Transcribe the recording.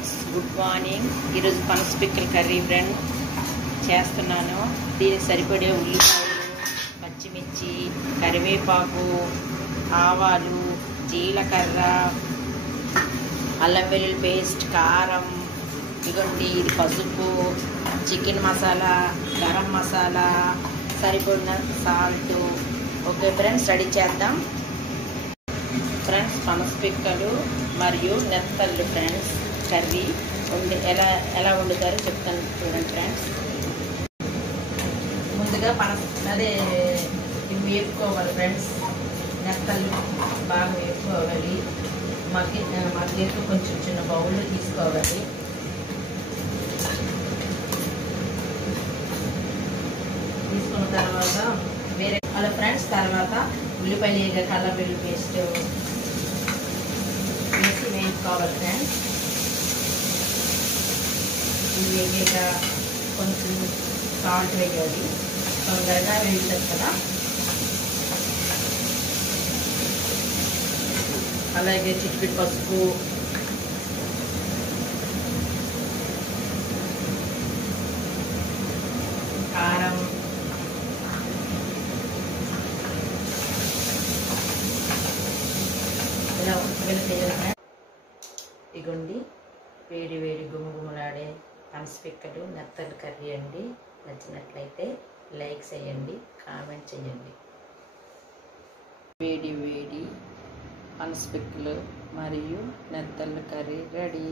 Friends, good morning. ఈరోజు పనస పిక్కల కర్రీ ఫ్రెండ్ చేస్తున్నాను. దీనికి సరిపడే ఉల్లిపాయలు, పచ్చిమిర్చి, కరివేపాకు, ఆవాలు, జీలకర్ర, అల్లం వెల్లుల్లి పేస్ట్, కారం, ఇదిగోండి ఇది పసుపు, చికెన్ మసాలా, గరం మసాలా, సరిపడిన సాల్ట్. ఓకే ఫ్రెండ్స్, రెడీ చేద్దాం. ఫ్రెండ్స్, పనస పిక్కలు మరియు నెత్తళ్ళు ఫ్రెండ్స్ కర్రీ ఎలా వండుతారో చెప్తాను చూడండి ఫ్రెండ్స్. ముందుగా ఇవి వేపుకోవాలి ఫ్రెండ్స్. నెత్తళ్ళు బాగా వేపుకోవాలి. మగ్గేసి కొంచెం చిన్న బౌల్లో తీసుకోవాలి. తీసుకున్న తర్వాత అలా ఫ్రెండ్స్ తర్వాత ఉల్లిపాయలు వేగాక అల్లం వెల్లుల్లి పేస్ట్ వేసి వేయించుకోవాలి ఫ్రెండ్స్. ఇది వేగాక కొంచెం సాల్ట్ వేయాలి. తొందరగా వేగుతుంది కదా. అలాగే చిటికెడు పసుపు, కారం, ఇలా చేయాలి. ఇగోండి వేడి వేడి గుమగుమలాడే పనస పిక్కలు నెత్తలు కర్రీ అండి. నచ్చినట్లయితే లైక్ చేయండి, కామెంట్ చేయండి. వేడి వేడి పనస పిక్కలు మరియు నెత్తళ్ళ కర్రీ రెడీ.